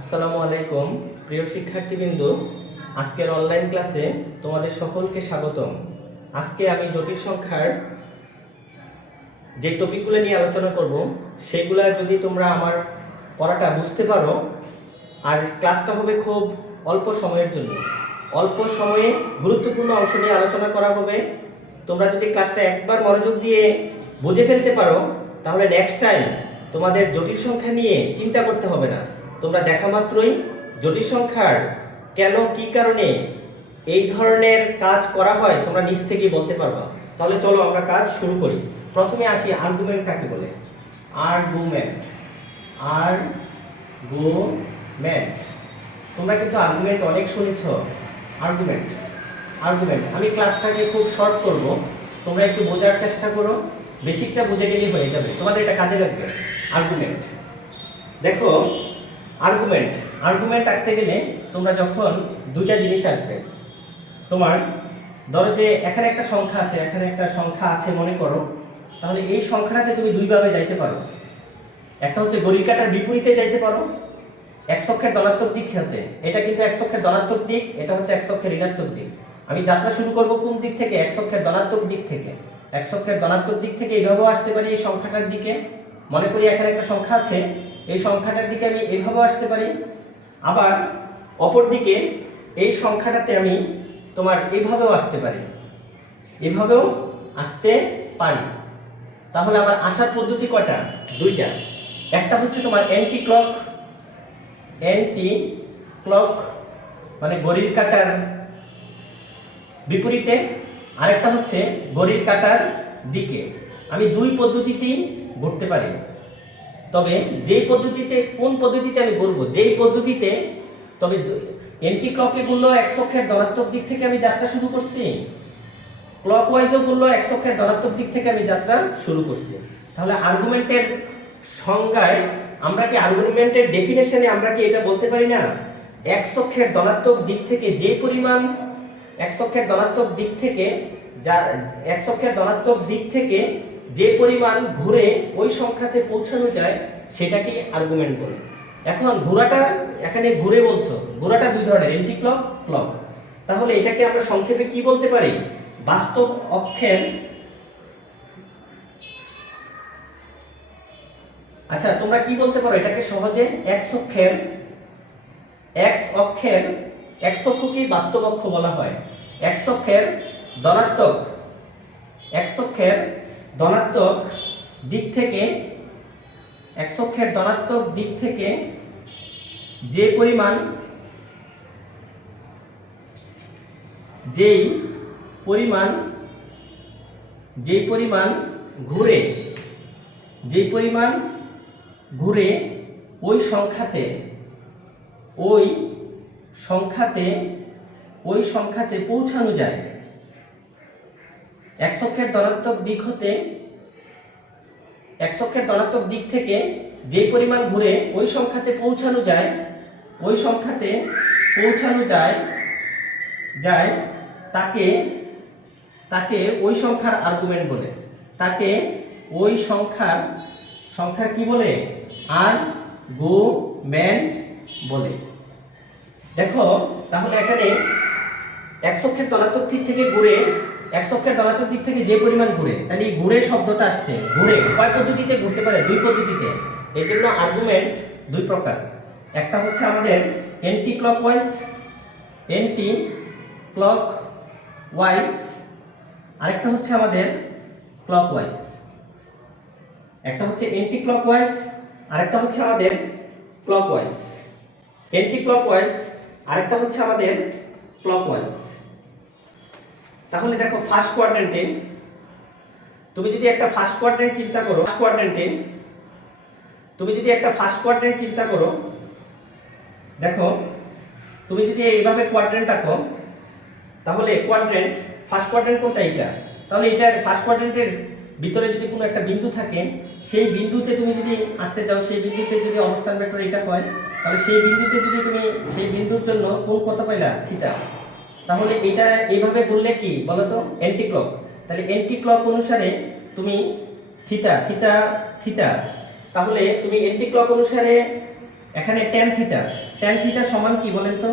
আসসালামু আলাইকুম, প্রিয় শিক্ষার্থীবৃন্দ, আজকের অনলাইন ক্লাসে তোমাদের সকলকে স্বাগতম। আজকে আমি জটিল সংখ্যার যে টপিকগুলো নিয়ে আলোচনা করব, সেগুলো যদি তোমরা আমার পড়াটা বুঝতে পারো, আর ক্লাসটা হবে খুব অল্প সময়ের জন্য। অল্প সময়ে গুরুত্বপূর্ণ অংশ নিয়ে আলোচনা করা হবে। তোমরা যদি ক্লাসটা একবার মনোযোগ দিয়ে বুঝে ফেলতে পারো, তাহলে নেক্সট টাইম তোমাদের জটিল সংখ্যা নিয়ে চিন্তা করতে হবে না। তোমরা দেখা মাত্রই জটিল সংখ্যার কেন, কি কারণে এই ধরনের কাজ করা হয়, তোমরা নিজ থেকেই বলতে পারবা। তাহলে চলো আমরা কাজ শুরু করি। প্রথমে আসি আর্গুমেন্ট কাকে বলে? আর্গুমেন্ট আর্গুমেন্ট তোমরা কিন্তু আর্গুমেন্ট অনেক শুনেছ। আর্গুমেন্ট আর্গুমেন্ট আমি ক্লাসটাকে খুব শর্ট করব। তোমরা একটু বোঝার চেষ্টা করো। বেসিকটা বুঝে গেলেই হয়ে যাবে। তোমাদের এটা কাজে লাগবে। আর্গুমেন্ট দেখো আর্গুমেন্ট আর্গুমেন্ট আঁকতে গেলে তোমরা যখন দুইটা জিনিস আসবে, তোমার ধরো যে এখানে একটা সংখ্যা আছে, এখানে একটা সংখ্যা আছে মনে করো, তাহলে এই সংখ্যাটাতে তুমি দুইভাবে যাইতে পারো। একটা হচ্ছে গড়ির কাটার বিপরীতে যাইতে পারো, এক ধনাত্মক দিক হতে। এটা কিন্তু এক অক্ষের দিক, এটা হচ্ছে এক অক্ষের ঋণাত্মক দিক। আমি যাত্রা শুরু করব কোন দিক থেকে? এক ধনাত্মক দিক থেকে। এক অক্ষের ধনাত্মক দিক থেকে এইভাবেও আসতে পারি এই সংখ্যাটার দিকে। মনে করি এখানে একটা সংখ্যা আছে এই সংখ্যাটার দিকে আমি এইভাবেও আসতে পারি। আবার অপর দিকে এই সংখ্যাটাতে আমি তোমার এভাবেও আসতে পারি। এভাবেও আসতে পারি। তাহলে আমার আসার পদ্ধতি কটা দুইটা। একটা হচ্ছে তোমার অ্যান্টি ক্লক অ্যান্টি ক্লক মানে ঘড়ির কাটার বিপরীতে। আরেকটা হচ্ছে ঘড়ির কাটার দিকে। আমি দুই পদ্ধতিতেই ঘুরতে পারি। তবে যেই পদ্ধতিতে, কোন পদ্ধতিতে আমি ঘুরবো যেই পদ্ধতিতে, তবে এন্টি ক্লকে গুলো এক অক্ষের ধনাত্মক দিক থেকে আমি যাত্রা শুরু করছি। ক্লকওয়াইজও গুলো এক অক্ষের ধনাত্মক দিক থেকে আমি যাত্রা শুরু করছি। তাহলে আর্গুমেন্টের সংজ্ঞায় আমরা কি আর্গুমেন্টের ডেফিনেশনে আমরা কি এটা বলতে পারি না? এক অক্ষের ধনাত্মক দিক থেকে যে পরিমাণ, এক অক্ষের ধনাত্মক দিক থেকে যা এক অক্ষের ধনাত্মক দিক থেকে যে পরিমাণ ঘুরে ওই সংখ্যাতে পৌঁছানো যায়, সেটাকে আর্গুমেন্ট বলে এখন ঘোরাটা এখানে ঘুরে বলছো ঘোরাটা দুই ধরনের এন্টি ক্লক ক্লক তাহলে এটাকে আমরা সংক্ষেপে কি বলতে পারি? বাস্তব অক্ষের আচ্ছা তোমরা কি বলতে পারো? এটাকে সহজে এক্স অক্ষের এক্স অক্ষের এক্স অক্ষকেই বাস্তব অক্ষ বলা হয়। এক্স অক্ষের ধনাত্মক এক্স অক্ষের ধনাত্মক দিক থেকে এক্স অক্ষের ধনাত্মক দিক থেকে যে পরিমাণ, যেই পরিমাণ যেই পরিমাণ ঘুরে, যেই পরিমাণ ঘুরে ওই সংখ্যাতে ওই সংখ্যাতে ওই সংখ্যাতে পৌঁছানো যায়। এক অক্ষের ধনাত্মক দিক হতে, এক অক্ষের ধনাত্মক দিক থেকে যে পরিমাণ ঘুরে ওই সংখ্যাতে পৌঁছানো যায়, ওই সংখ্যাতে পৌঁছানো যায় যায় তাকে তাকে ওই সংখ্যার আর্গুমেন্ট বলে। তাকে ওই সংখ্যার সংখ্যার কি বলে? আর গো ম্যান্ট বলে। দেখো, তাহলে এখানে এক অক্ষের ধনাত্মক দিক থেকে ঘুরে এক অক্ষের ধনাত্মক দিক থেকে যে পরিমাণ ঘুরে, তাহলে এই ঘুরে শব্দটা আসছে। ঘুরে কয় পদ্ধতিতে ঘুরতে পারে? দুই পদ্ধতিতে। এর জন্য আর্গুমেন্ট দুই প্রকার। একটা হচ্ছে আমাদের anti clock wise anticlockwise আরেকটা হচ্ছে আমাদের ক্লক ওয়াইজ একটা হচ্ছে এন্টি ক্লক ওয়াইজ আরেকটা হচ্ছে আমাদের clock wise anticlockwise আরেকটা হচ্ছে আমাদের ক্লক ওয়াইজ তাহলে দেখো ফার্স্ট কোয়াড্রেন্টে তুমি যদি একটা ফার্স্ট কোয়াড্রেন্ট চিন্তা করো ফার্স্ট কোয়াড্রেন্টে তুমি যদি একটা ফার্স্ট কোয়াড্রেন্ট চিন্তা করো, দেখো, তুমি যদি এইভাবে কোয়াড্রেন্ট আঁকো, তাহলে কোয়াড্রেন্ট ফার্স্ট কোয়াড্রেন্ট কোনটা এটা তাহলে এটা ফার্স্ট কোয়াড্রেন্টের ভিতরে যদি কোনো একটা বিন্দু থাকে, সেই বিন্দুতে তুমি যদি আসতে চাও, সেই বিন্দুতে যদি অবস্থান ভেক্টর এটা হয়, তাহলে সেই বিন্দুতে যদি তুমি, সেই বিন্দুর জন্য কোন কত পাইলা? থিতা তাহলে এটা এইভাবে বললে কি বলো তো অ্যান্টি ক্লক তাহলে অ্যান্টি ক্লক অনুসারে তুমি থিতা থিতা থিতা তাহলে তুমি অ্যান্টি ক্লক অনুসারে এখানে ট্যান থিতা ট্যান থিতা সমান কি বলেন তো?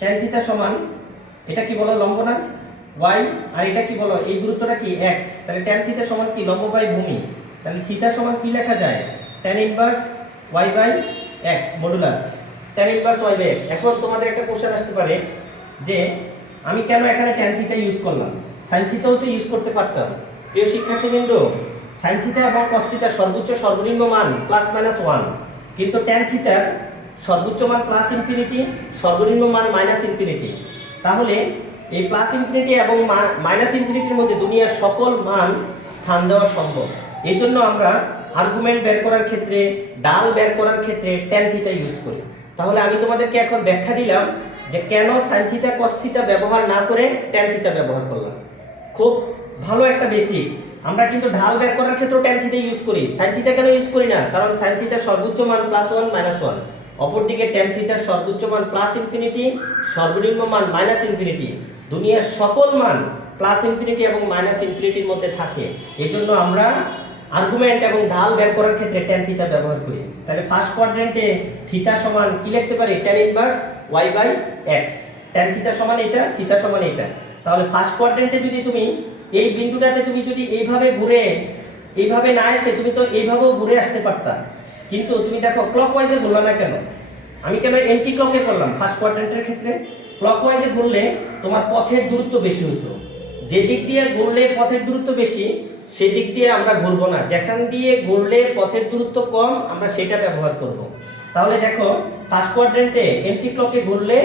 ট্যান থিতা সমান, এটা কি বলো লম্ব না? ওয়াই আর এটা কি বলো? এই গুরুত্বটা কি এক্স তাহলে ট্যান থিতা সমান কি? লম্ব বাই ভূমি। তাহলে থিতা সমান কি লেখা যায়? Tan inverse y by x modulus tan inverse y by x এখন তোমাদের একটা কোশ্চেন আসতে পারে যে আমি কেন এখানে ট্যান থিটা ইউজ করলাম? সাইন থিটাও তো ইউজ করতে পারতাম। প্রিয় শিক্ষার্থীবৃন্দ সাইন থিটা এবং কস সর্বোচ্চ সর্বনিম্ন মান প্লাস মাইনাস ওয়ান কিন্তু ট্যান থিটার সর্বোচ্চ মান প্লাস ইনফিনিটি সর্বনিম্ন মান মাইনাস ইনফিনিটি তাহলে এই প্লাস ইনফিনিটি এবং মাইনাস ইনফিনিটির মধ্যে দুনিয়ার সকল মান স্থান দেওয়া সম্ভব। এই জন্য আমরা আর্গুমেন্ট বের করার ক্ষেত্রে, ডাল বের করার ক্ষেত্রে ট্যান থিটা ইউজ করি। তাহলে আমি তোমাদেরকে এখন ব্যাখ্যা দিলাম যে কেন সাইন থিটা কস থিটা ব্যবহার না করে ট্যান থিটা ব্যবহার করলাম। খুব ভালো একটা বেসিক আমরা কিন্তু ঢাল বের করার ক্ষেত্রে ট্যান থিটা ইউজ করি। সাইন থিটা কেন ইউজ করি না? কারণ সাইন থিটার সর্বোচ্চ মান প্লাস ওয়ান মাইনাস ওয়ান অপরদিকে ট্যান থিটার সর্বোচ্চ মান প্লাস ইনফিনিটি সর্বনিম্ন মান মাইনাস ইনফিনিটি দুনিয়ার সকল মান প্লাস ইনফিনিটি এবং মাইনাস ইনফিনিটির মধ্যে থাকে। এই জন্য আমরা আর্গুমেন্ট এবং ঢাল বের করার ক্ষেত্রে ট্যান থিতা ব্যবহার করি। তাহলে ফার্স্ট কোয়াড্রেন্টে থিতা সমান কি লিখতে পারি? Tan inverse y by x tan theta সমান এটা থিতা সমান এটা। তাহলে ফার্স্ট কোয়াড্রেন্টে যদি তুমি এই বিন্দুটাতে তুমি যদি এইভাবে ঘুরে, এইভাবে না এসে তুমি তো এইভাবেও ঘুরে আসতে পারতা। কিন্তু তুমি দেখো ক্লক ওয়াইজে ঘুরলো না কেন? আমি কেন এন্টি ক্লকে করলাম ফার্স্ট কোয়াড্রেন্টের ক্ষেত্রে? ক্লক ওয়াইজে ঘুরলে তোমার পথের দূরত্ব বেশি হতো যে দিক দিয়ে ঘুরলে পথের দূরত্ব বেশি সেদিক দিয়ে আমরা ঘুরবো না। যেখান দিয়ে ঘুরলে পথের দূরত্ব কম, আমরা সেটা ব্যবহার করব। তাহলে দেখো ফার্স্ট কোয়াড্রেন্টে এন্টি ক্লকে ঘুরলে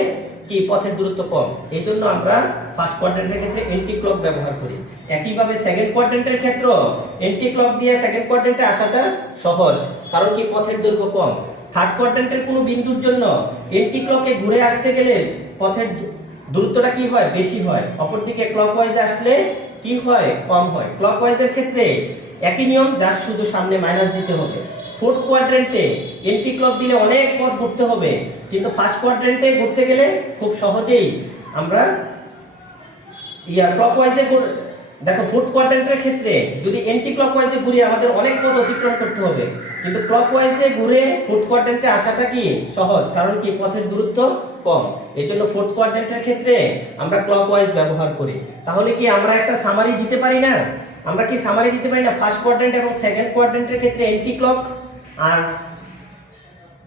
কি পথের দূরত্ব কম? এই জন্য আমরা ফার্স্ট কোয়াড্রেন্টের ক্ষেত্রে এন্টি ক্লক ব্যবহার করি। একইভাবে সেকেন্ড কোয়াড্রেন্টের ক্ষেত্রে এন্টি ক্লক দিয়ে সেকেন্ড কোয়াড্রেন্টে আসাটা সহজ, কারণ কি পথের দৈর্ঘ্য কম। থার্ড কোয়াড্রেন্টের কোনো বিন্দুর জন্য এন্টি ক্লকে ঘুরে আসতে গেলে পথের দূরত্বটা কি হয়? বেশি হয়। অপরদিকে ক্লকওয়াইজে আসলে কি হয়, কম হয়। ক্লকওয়াইজের ক্ষেত্রে একই নিয়ম যার শুধু সামনে মাইনাস দিতে হবে। ফোর্থ কোয়াড্রেন্টে এন্টি ক্লক দিলে অনেক পথ ঘুরতে হবে, কিন্তু ফার্স্ট কোয়াড্রেন্টে ঘুরতে গেলে খুব সহজেই আমরা ইয়া ক্লকওয়াইজে দেখো ফুড কোয়াড্রেন্টের ক্ষেত্রে যদি এন্টি ক্লকওয়াইজে ঘুরে আমাদের অনেক পথ অতিক্রম করতে হবে। কিন্তু ক্লকওয়াইজে ঘুরে ফুড কোয়াড্রেন্টে আসাটা কি সহজ? কারণ কি? পথের দূরত্ব কম। এই জন্য ফুড কোয়াড্রেন্টের ক্ষেত্রে আমরা ক্লকওয়াইজ ব্যবহার করি। তাহলে কি আমরা একটা সামারি দিতে পারি না? আমরা কি সামারি দিতে পারি না? ফার্স্ট কোয়াড্রেন্ট এবং সেকেন্ড কোয়াড্রেন্টের ক্ষেত্রে এন্টি ক্লক আর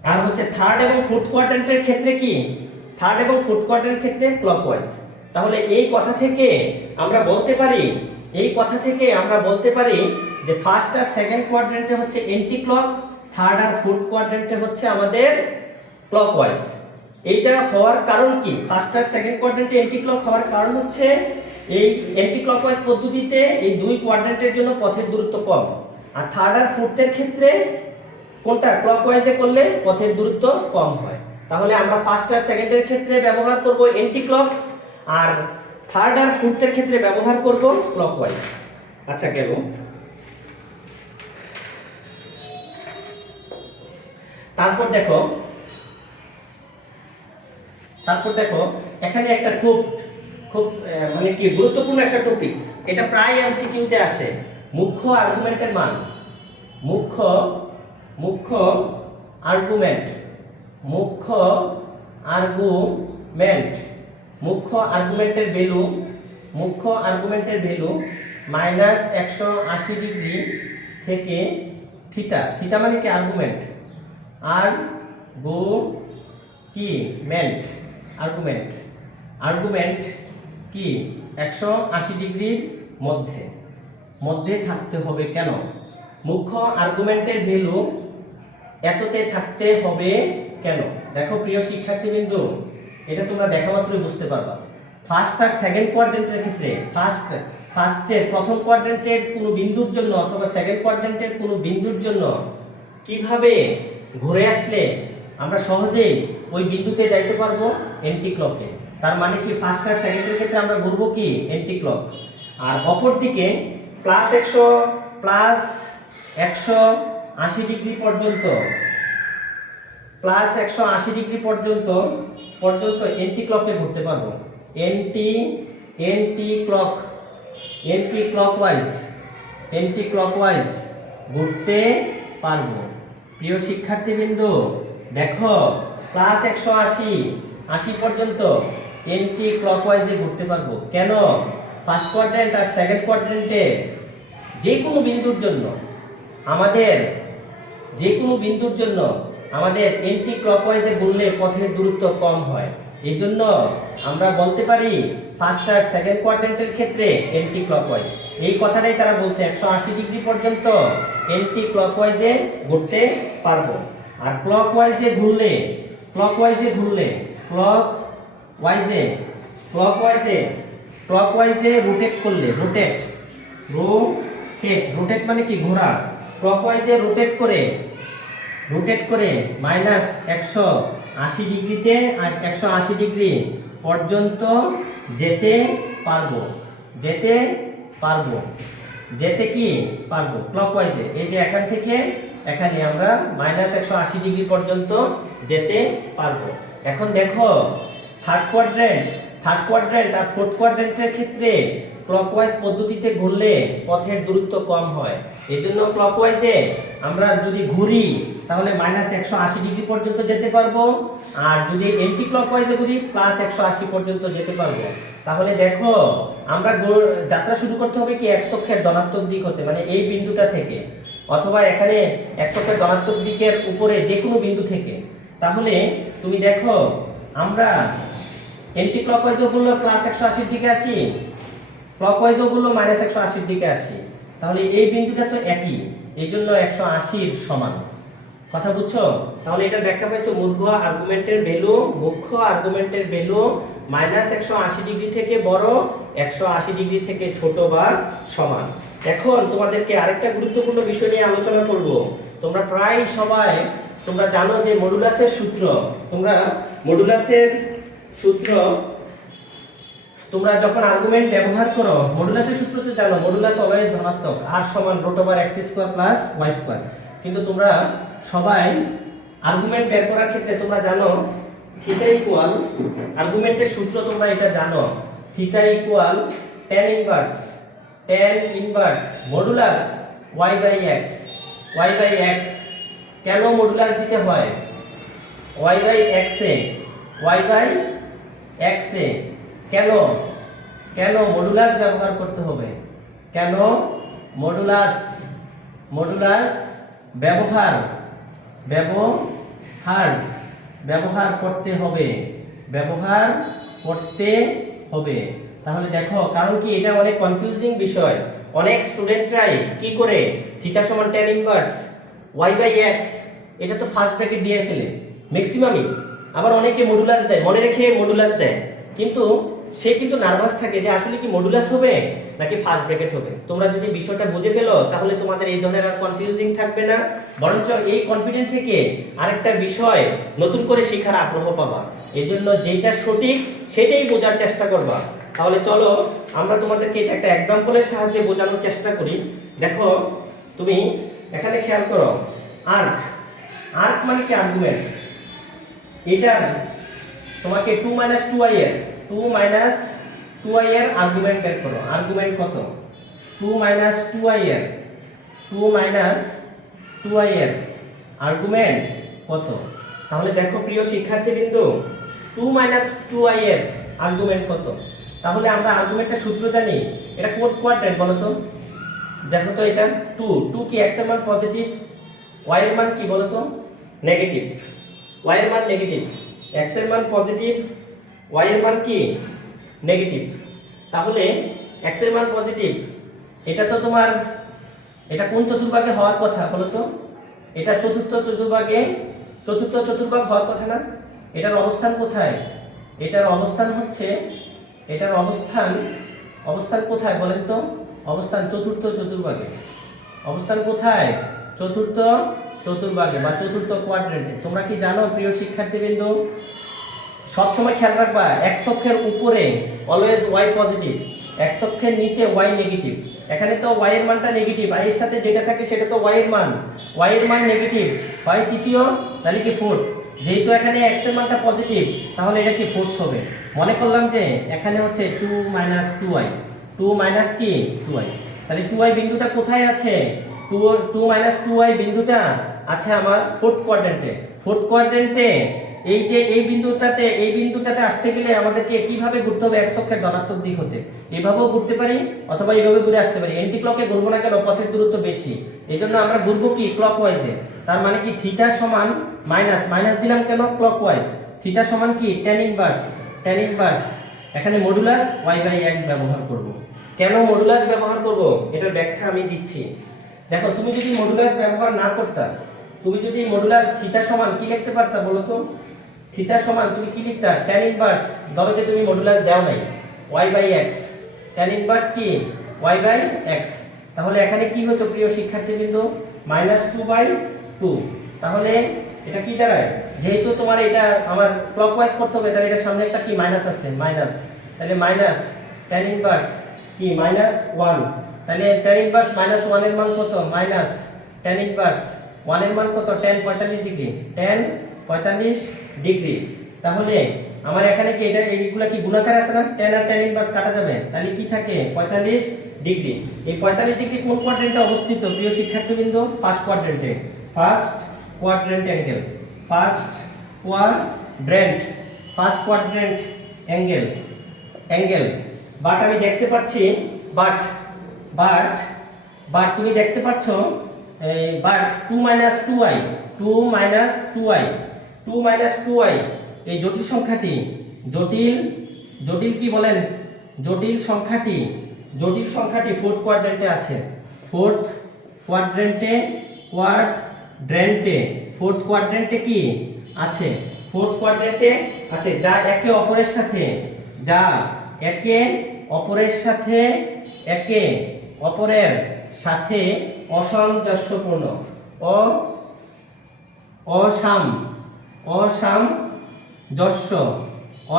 আর হচ্ছে থার্ড এবং ফোর্থ কোয়াড্রেন্টের ক্ষেত্রে কি? থার্ড এবং ফোর্থ কোয়াড্রেন্টের ক্ষেত্রে ক্লকওয়াইজ তাহলে এই কথা থেকে আমরা বলতে পারি, এই কথা থেকে আমরা বলতে পারি যে ফার্স্ট আর সেকেন্ড কোয়াড্রেন্টে হচ্ছে এন্টি ক্লক থার্ড আর ফোর্থ কোয়াড্রেন্টে হচ্ছে আমাদের ক্লকওয়াইজ এইটা হওয়ার কারণ কি? ফার্স্ট আর সেকেন্ড কোয়াড্রেন্টে এন্টি ক্লক হওয়ার কারণ হচ্ছে এই এন্টি ক্লকওয়াইজ পদ্ধতিতে এই দুই কোয়াড্রেন্টের জন্য পথের দূরত্ব কম। আর থার্ড আর ফোর্থের ক্ষেত্রে কোনটা? ক্লকওয়াইজে করলে পথের দূরত্ব কম হয়। তাহলে আমরা ফার্স্ট আর সেকেন্ডের ক্ষেত্রে ব্যবহার করব এন্টি ক্লক আর থার্ড আর ফোর্থের ক্ষেত্রে ব্যবহার করব ক্লকওয়াইজ আচ্ছা গেল। তারপর দেখো তারপর দেখো, এখানে একটা খুব খুব মানে কি গুরুত্বপূর্ণ একটা টপিকস এটা প্রায় এমসিকিউতে আসে। মুখ্য আর্গুমেন্টের মান। মুখ্য মুখ্য আর্গুমেন্ট মুখ্য আর্গুমেন্ট মুখ্য আর্গুমেন্টের ভ্যালু মুখ্য আর্গুমেন্টের ভ্যালু মাইনাস একশো আশি ডিগ্রি থেকে থিতা থিতা মানে কি আর্গুমেন্ট আর গো কি? মেন্ট আর্গুমেন্ট আর্গুমেন্ট কি? একশো আশি ডিগ্রির মধ্যে। মধ্যে থাকতে হবে কেন? মুখ্য আর্গুমেন্টের ভ্যালু এততে থাকতে হবে কেন? দেখো প্রিয় শিক্ষার্থীবৃন্দ এটা তোমরা দেখা মাত্রই বুঝতে পারবা। ফার্স্ট আর সেকেন্ড কোয়াড্রেন্টের ক্ষেত্রে ফার্স্ট ফার্স্টের প্রথম কোয়াড্রেন্টের কোনো বিন্দুর জন্য অথবা সেকেন্ড কোয়াড্রেন্টের কোনো বিন্দুর জন্য কীভাবে ঘুরে আসলে আমরা সহজেই ওই বিন্দুতে যাইতে পারব এন্টি ক্লকে তার মানে কি ফার্স্ট আর সেকেন্ডের ক্ষেত্রে আমরা ঘুরবো কি? এন্টি ক্লক আর অপর দিকে প্লাস একশো প্লাস একশো আশি ডিগ্রি পর্যন্ত প্লাস একশো আশি ডিগ্রি পর্যন্ত পর্যন্ত এন্টি ক্লকে ঘুরতে পারব। Anti anti clock, anti clockwise anti clockwise ঘুরতে পারব। প্রিয় শিক্ষার্থীবৃন্দ, দেখো, প্লাস একশো আশি আশি পর্যন্ত এন্টি ক্লকওয়াইজে ঘুরতে পারব। কেন? ফার্স্ট কোয়াড্রেন্ট আর সেকেন্ড কোয়াড্রেন্টে যে কোনো বিন্দুর জন্য আমাদের যে কোনো বিন্দুর জন্য আমাদের এন্টি ক্লকওয়াইজে ঘুরলে পথের দূরত্ব কম হয়। এই জন্য আমরা বলতে পারি ফার্স্ট আর সেকেন্ড কোয়াড্রেন্টের ক্ষেত্রে এন্টি ক্লকওয়াইজ এই কথাটাই তারা বলছে, একশো আশি ডিগ্রি পর্যন্ত এন্টি ক্লকওয়াইজে ঘুরতে পারব। আর ক্লকওয়াইজে ঘুরলে ক্লকওয়াইজে ঘুরলে ক্লক ওয়াইজে ক্লকওয়াইজে ক্লকওয়াইজে রোটেট করলে রোটেট রোটেট রোটেট মানে কি? ঘোরা। ক্লকওয়াইজে রোটেট করে রোটেট করে মাইনাস একশো আশি ডিগ্রিতে আর একশো আশি ডিগ্রি পর্যন্ত যেতে পারব যেতে পারব, যেতে কি পারব? ক্লকওয়াইজে এই যে এখান থেকে এখানে আমরা মাইনাস একশো আশি ডিগ্রি পর্যন্ত যেতে পারব। এখন দেখো থার্ড কোয়াড্রেন্ট থার্ড কোয়াড্রেন্ট আর ফোর্থ কোয়াড্রেন্টের ক্ষেত্রে ক্লকওয়াইজ পদ্ধতিতে ঘুরলে পথের দূরত্ব কম হয়। এই জন্য ক্লকওয়াইজে আমরা যদি ঘুরি, তাহলে মাইনাস একশো আশি ডিগ্রি পর্যন্ত যেতে পারব। আর যদি এন্টি ক্লকওয়াইজে ঘুরি প্লাস একশো আশি পর্যন্ত যেতে পারব। তাহলে দেখো, আমরা যাত্রা শুরু করতে হবে কি এক অক্ষের ধনাত্মক দিক হতে মানে এই বিন্দুটা থেকে। অথবা এখানে এক অক্ষের ধনাত্মক দিকের উপরে যে কোনো বিন্দু থেকে। তাহলে তুমি দেখো, আমরা এন্টি ক্লকওয়াইজও গুলো প্লাস একশো আশির দিকে আসি ক্লকওয়াইজও গুলো মাইনাস একশো আশির দিকে আসি তাহলে এই বিন্দুটা তো একই, এই জন্য একশো আশির সমান। কথা বুঝছ? তাহলে এটা ব্যাখ্যা পাইছো, মূর্খ আর্গুমেন্টের ভ্যালু মুখ্য আর্গুমেন্টের ভ্যালু মাইনাস একশো আশি ডিগ্রি থেকে বড়, একশো আশি ডিগ্রি থেকে ছোট বা সমান। এখন তোমাদেরকে আরেকটা গুরুত্বপূর্ণ বিষয় নিয়ে আলোচনা করব। তোমরা প্রায় সবাই, তোমরা জানো যে মডুলাসের সূত্র, তোমরা মডুলাসের সূত্র তোমরা যখন আর্গুমেন্ট ব্যবহার করো মডুলাসের সূত্র তো জানো মডুলাস অলওয়েজ ধনাত্মক আর সমান root over x square plus y square কিন্তু তোমরা সবাই আর্গুমেন্ট বের করার ক্ষেত্রে তোমরা জানো থিটা ইকুয়াল আর্গুমেন্টের সূত্র তোমরা এটা জানো theta equal tan inverse tan inverse modulus y by x y by x কেন মডুলাস দিতে হয়? y বাই x এ, y বাই x এ। কেন? কেন মডুলাস ব্যবহার করতে হবে? কেন মডুলাস মডুলাস ব্যবহার ব্যবহার ব্যবহার করতে হবে, ব্যবহার করতে হবে। তাহলে দেখো, কারণ কি এটা অনেক কনফিউজিং বিষয়। অনেক স্টুডেন্টরাই কি করে? থিটা সমান tan inverse y by x, এটা তো ফার্স্ট ব্র্যাকেট দিয়ে ফেলে। ম্যাক্সিমামই আবার অনেকে মডুলাস দেয়, মনে রেখে মডুলাস দেয়। কিন্তু সে কিন্তু নার্ভাস থাকে যে আসলে কি মডুলাস হবে নাকি ফার্স্ট ব্র্যাকেট হবে। তোমরা যদি বিষয়টা বুঝে ফেলো, তাহলে তোমাদের এই ধরনের আর কনফিউজিং থাকবে না। বরঞ্চ এই কনফিডেন্ট থেকে আরেকটা বিষয় নতুন করে শেখার আগ্রহ পাবা। এই জন্য যেটা সঠিক, সেটাই বোঝার চেষ্টা করবা। তাহলে চলো, আমরা তোমাদেরকে এটা একটা এক্সাম্পলের সাহায্যে বোঝানোর চেষ্টা করি। দেখো, তুমি এখানে খেয়াল করো আর্ক আর্ক মানে কি আর্গুমেন্ট এটা তোমাকে টু মাইনাস টু আই এর টু মাইনাস টু আই এর আর্গুমেন্ট বের করো। আর্গুমেন্ট কত? টু মাইনাস টু আই এর টু মাইনাস টু আই এর আর্গুমেন্ট কত? তাহলে দেখো প্রিয় শিক্ষার্থী বিন্দু টু মাইনাস টু আই এর আর্গুমেন্ট কত? তাহলে আমরা আর্গুমেন্টের সূত্র জানি। এটা কোড কোয়াড্রেন্ট বলো তো? দেখো তো এটা টু টু কি এক্সের মান পজিটিভ ওয়াই এর মান কি বলো তো? নেগেটিভ ওয়াই এর মান নেগেটিভ এক্সের মান পজিটিভ ওয়াই এর মান কি? নেগেটিভ তাহলে এক্সের মান পজিটিভ এটা তো তোমার, এটা কোন চতুর্ভাগে হওয়ার কথা বলো তো এটা চতুর্থ চতুর্ভাগে, চতুর্থ চতুর্ভাগ হওয়ার কথা না? এটার অবস্থান কোথায়? এটার অবস্থান হচ্ছে, এটার অবস্থান অবস্থান কোথায় বলেন তো? অবস্থান চতুর্থ চতুর্ভাগে। অবস্থান কোথায়? চতুর্থ চতুর্ভাগে বা চতুর্থ কোয়াড্রেন্টে তোমরা কি জানো, প্রিয় শিক্ষার্থীবৃন্দ? সবসময় খেয়াল রাখবা, এক অক্ষের উপরে অলওয়েজ ওয়াই পজিটিভ এক অক্ষের নিচে ওয়াই নেগেটিভ এখানে তো ওয়াই এর মানটা নেগেটিভ আই এর সাথে যেটা থাকে সেটা তো ওয়াই এর মান। ওয়াই এর মান নেগেটিভ হয় তৃতীয়, তাহলে কি ফোর্থ যেহেতু এখানে এক্সের মানটা পজিটিভ তাহলে এটা কি ফোর্থ হবে? মনে করলাম যে এখানে হচ্ছে two minus two y two minus কি? টু ওয়াই তাহলে টু ওয়াই বিন্দুটা কোথায় আছে? Two two minus two y বিন্দুটা আছে আমার ফোর্থ কোয়াড্রেন্টে ফোর্থ কোয়াড্রেন্টে এই যে, এই বিন্দুটাতে এই বিন্দুটাতে আসতে গেলে আমাদেরকে কীভাবে ঘুরতে হবে? এক অক্ষের ধনাত্মক দিক হতে। এভাবেও ঘুরতে পারি, অথবা এইভাবে ঘুরে আসতে পারি। এন্টি ক্লকে ঘুরবো না কেন? পথের দূরত্ব বেশি। এই জন্য আমরা ঘুরবো কি? ক্লক ওয়াইজে তার মানে কি? থিটা সমান মাইনাস মাইনাস দিলাম কেন? ক্লক ওয়াইজ থিটা সমান কি? টেন ইনভার্স টেন ইনভার্স এখানে মডুলাস ওয়াই বাই এক্স ব্যবহার করব। কেন মডুলাস ব্যবহার করব? এটার ব্যাখ্যা আমি দিচ্ছি। দেখো, তুমি যদি মডুলাস ব্যবহার না করতা, তুমি যদি মডুলাস থিটা সমান কি লিখতে পারতা বলো তো? থিটা সমান তুমি কি লিখতা? tan ইনভার্স ধরো যে তুমি মডুলাস দাও নাই। y by x tan inverse কি? y বাই x তাহলে এখানে কি হতো প্রিয় শিক্ষার্থীবৃন্দ? মাইনাস টু বাই টু তাহলে এটা কি দাঁড়ায়? যেহেতু তোমার এটা আমার ক্লক ক্লকওয়াইজ করতে হবে, তাহলে এটার সামনে একটা কি? মাইনাস আছে মাইনাস তাহলে মাইনাস tan ইনভার্স কি? মাইনাস ওয়ান তাহলে tan ইনভার্স মাইনাস ওয়ানের মান কত? মাইনাস tan ইনভার্স ওয়ানের মান কত? টেন পঁয়তাল্লিশ ডিগ্রি টেন পঁয়তাল্লিশ ডিগ্রি। তাহলে আমার এখানে কি এটা এইগুলা কি গুণাকার আছে না? টেন আর টেন ইনভার্স কাটা যাবে। তাহলে কি থাকে? পঁয়তাল্লিশ ডিগ্রি। এই পঁয়তাল্লিশ ডিগ্রি কোন কোয়াড্রেন্টে অবস্থিত? প্রিয় শিক্ষার্থীবৃন্দ first কোয়াড্রেন্টে first quadrant angle first quadrant first quadrant angle angle but আমি দেখতে পাচ্ছি বাট বাট বাট তুমি দেখতে পাচ্ছ but two minus two i two minus two i two minus two i এই জটিল সংখ্যাটি, জটিল জটিল কি বলেন? জটিল সংখ্যাটি জটিল সংখ্যাটি ফোর্থ কোয়াড্রেন্টে আছে। ফোর্থ কোয়াড্রেন্টে কোয়াড্রেন্টে ফোর্থ কোয়াড্রেন্টে কি আছে? ফোর্থ কোয়াড্রেন্টে আছে, যা একে অপরের সাথে, যা একে অপরের সাথে, একে অপরের সাথে অসামঞ্জস্যপূর্ণ, অ অসাম অসামঞ্জস্য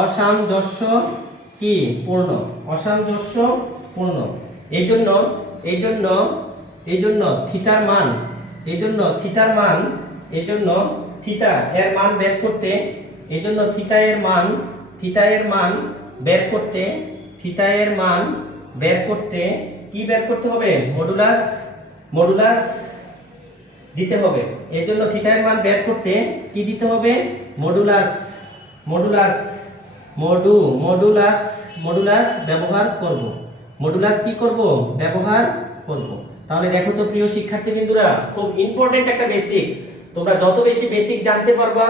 অসামঞ্জস্য কি? পূর্ণ। অসামঞ্জস্য পূর্ণ। এই জন্য এই জন্য এই জন্য থিতার মান। এই জন্য থিতার মান এই জন্য থিতা এর মান বের করতে এই জন্য থিতা এর মান, থিতা এর মান বের করতে, থিতা এর মান বের করতে কি বের করতে হবে? মডুলাস মডুলাস দিতে হবে। এর জন্য থিটা এর মান বের করতে কি দিতে হবে? মডুলাস মডুলাস, মডু, মডুলাস মডুলাস ব্যবহার করব। মডুলাস কি করব? ব্যবহার করব। তাহলে দেখো তো প্রিয় শিক্ষার্থীবৃন্দুরা খুব ইম্পর্টেন্ট একটা বেসিক তোমরা যত বেশি বেসিক জানতে পারবা,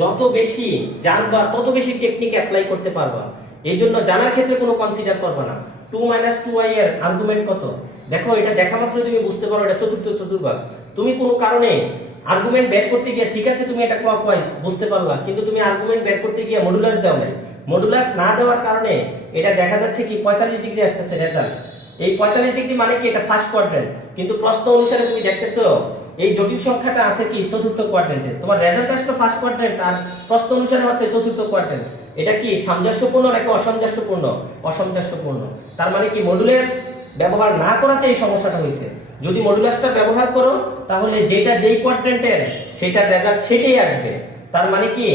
যত বেশি জানবা, তত বেশি টেকনিক অ্যাপ্লাই করতে পারবা। এই জন্য জানার ক্ষেত্রে কোনো কনসিডার করবা না। টু মাইনাস টু আই এর আর্গুমেন্ট কত? দেখো, এটা দেখা মাত্র তুমি বুঝতে পারো, এটা চতুর্থ, চতুর্ভাগ। তুমি কোনো কারণে আর্গুমেন্ট বের করতে গিয়ে, ঠিক আছে, তুমি এটা ক্লকওয়াইজ বুঝতে পারলা, কিন্তু তুমি আর্গুমেন্ট বের করতে গিয়ে মডুলাস দাও নাই। মডুলাস না দেওয়ার কারণে এটা দেখা যাচ্ছে কি, পঁয়তাল্লিশ ডিগ্রি আসতেছে রেজাল্ট এই পঁয়তাল্লিশ ডিগ্রি মানে কি, এটা ফার্স্ট কোয়াড্রেন্ট কিন্তু প্রশ্ন অনুসারে তুমি দেখতেছো, এই জটিল সংখ্যাটা আছে কি, চতুর্থ কোয়াড্রেন্টে তোমার রেজাল্ট আসলো ফার্স্ট কোয়াড্রেন্ট আর প্রশ্ন অনুসারে হচ্ছে চতুর্থ কোয়াড্রেন্ট এটা কি সামঞ্জস্যপূর্ণ নাকি অসামঞ্জস্যপূর্ণ? অসামঞ্জস্যপূর্ণ। তার মানে কি মডুলাস ব্যবহার না করাতে এই সমস্যাটা হয়েছে। যদি মডুলাসটা ব্যবহার করো, তাহলে যেটা যেই কোয়াড্রেন্টের সেটার রেজাল্ট সেটাই আসবে। তার মানে কি?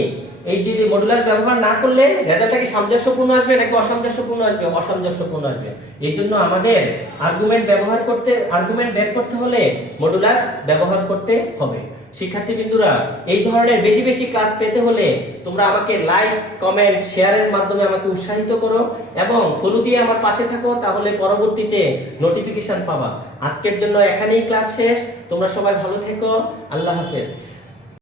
এই যদি মডুলাস ব্যবহার না করলে রেজাল্টটা কি সামঞ্জস্যপূর্ণ আসবে নাকি অসামঞ্জস্যপূর্ণ আসবে? অসামঞ্জস্যপূর্ণ আসবে। এই জন্য আমাদের আর্গুমেন্ট ব্যবহার করতে আর্গুমেন্ট বের করতে হলে মডুলাস ব্যবহার করতে হবে। শিক্ষার্থীবৃন্দুরা, এই ধরনের বেশি বেশি ক্লাস পেতে হলে তোমরা আমাকে লাইক কমেন্ট শেয়ারের মাধ্যমে আমাকে উৎসাহিত করো এবং ফলো দিয়ে আমার পাশে থাকো, তাহলে পরবর্তীতে নোটিফিকেশন পাবা। আজকের জন্য এখানেই ক্লাস শেষ। তোমরা সবাই ভালো থেকো। আল্লাহ হাফেজ।